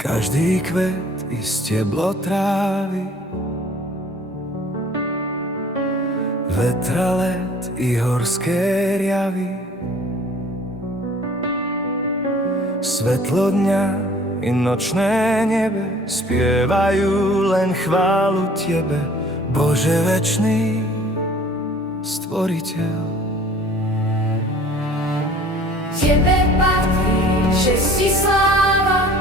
Každý kvet i steblo trávy, vetralet i horské riavy, svetlo dňa i nočné nebe spievajú len chválu Tebe, Bože večný Stvoriteľ. Tebe patrí česť i sláva,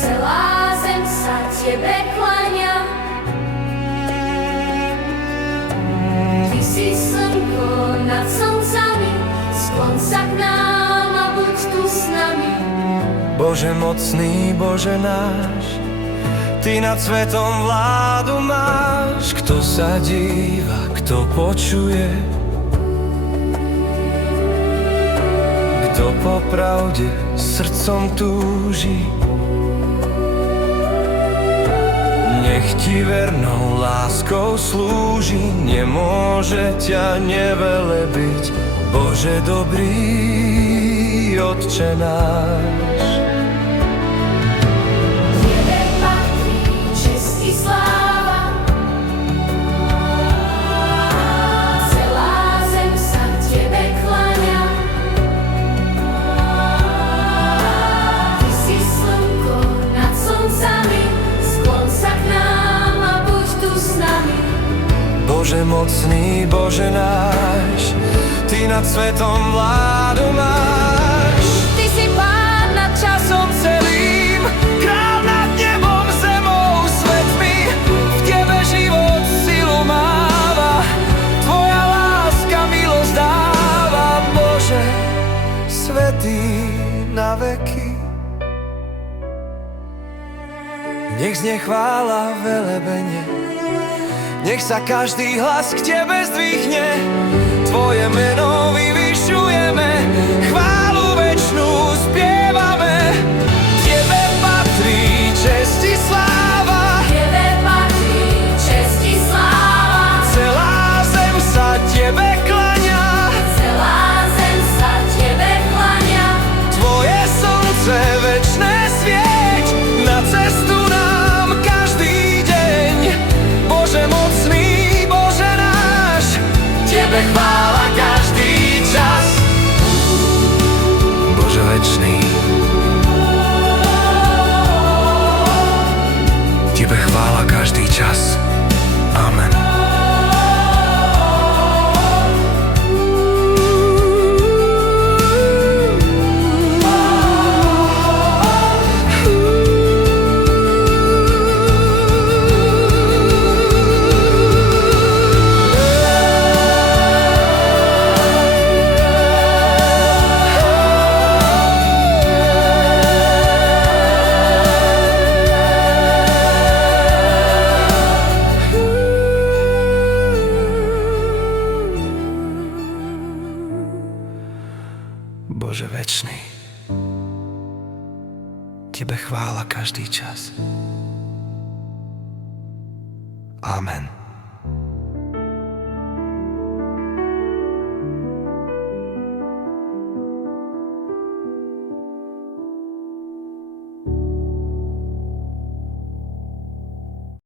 celá zem sa Tebe kláňa. Ty si slnko nad slncami, sklon sa k nám a buď tu s nami. Bože mocný, Bože náš, Ty nad svetom vládu máš. Kto sa díva, kto počuje, kto po pravde srdcom túži, nech Ti vernou láskou slúži. Nemôže ťa nevelebiť, Bože dobrý, Otče náš. Tebe patrí česť i sláva, celá zem sa Tebe kláňa. Ty si slnko nad slncami, sklon sa k nám a buď tu s nami. Bože mocný, Bože náš, Ty nad svetom vládu máš. Ty si Pán nad časom celým, Král nad nebom, zemou, svetmi. V Tebe život silu máva, Tvoja láska milosť dáva. Bože svätý na veky, nech znie chvála, velebenie, nech sa každý hlas k Tebe zdvihne. Tvoje meno vyvyšujeme, chválu večnú spievame. Tebe patrí česť i sláva, Tebe patrí česť i sláva, celá zem sa Tebe kláňa. celá zem sa Tebe kláňa. Tvoje slnce večné svieť na cestu nám každý deň. Bože mocný, Bože náš, Tebe chvála každý čas. Bože večný, Tebe chvála každý čas. Amen. Bože večný, Tebe chvála každý čas. Amen.